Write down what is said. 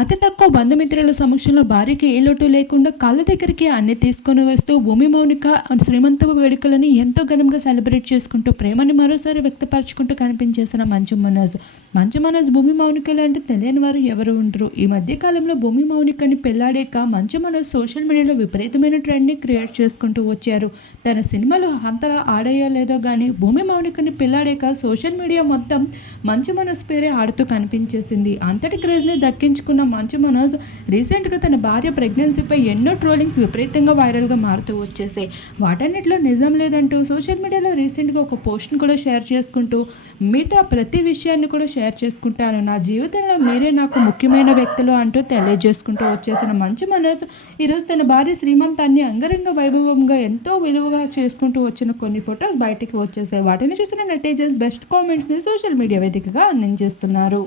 అతి తక్కువ బంధుమిత్రుల సమక్షంలో భార్యకి ఏ లోటు లేకుండా కళ్ళ దగ్గరికి అన్ని తీసుకొని వస్తూ భూమి మౌనిక శ్రీమంత వేడుకలని ఎంతో ఘనంగా సెలబ్రేట్ చేసుకుంటూ ప్రేమని మరోసారి వ్యక్తపరచుకుంటూ కనిపించేసిన మంచు మనోజ్. మంచు మనోజ్ భూమి మౌనికలు అంటే తెలియని వారు ఎవరు ఉండరు. ఈ మధ్య కాలంలో భూమి మౌనికని పెళ్లాడాక మంచు మనోజ్ సోషల్ మీడియాలో విపరీతమైన ట్రెండ్ని క్రియేట్ చేసుకుంటూ వచ్చారు. తన సినిమాలు అంతలా ఆడాయో లేదో కానీ భూమి మౌనికని పెళ్లాడాక సోషల్ మీడియా మొత్తం మంచు మనోజ్ పేరే ఆడుతూ కనిపించేసింది. అంతటి క్రేజ్ని దక్కించుకున్న మంచు మనోజ్ రీసెంట్గా తన భార్య ప్రెగ్నెన్సీపై ఎన్నో ట్రోలింగ్స్ విపరీతంగా వైరల్గా మారుతూ వచ్చేసాయి. వాటన్నిటిలో నిజం లేదంటూ సోషల్ మీడియాలో రీసెంట్గా ఒక పోస్ట్ని కూడా షేర్ చేసుకుంటూ మీతో ప్రతి విషయాన్ని కూడా షేర్ చేసుకుంటాను, నా జీవితంలో మీరే నాకు ముఖ్యమైన వ్యక్తులు అంటూ తెలియజేసుకుంటూ వచ్చేసిన మంచు మనోజ్ ఈరోజు తన భార్య శ్రీమంతాన్ని అంగరంగ వైభవంగా ఎంతో విలువగా చేసుకుంటూ వచ్చిన కొన్ని ఫొటోస్ బయటికి వచ్చేసాయి. వాటిని చూసిన నెటిజన్స్ బెస్ట్ కామెంట్స్ని సోషల్ మీడియా వేదికగా అందించేస్తున్నారు.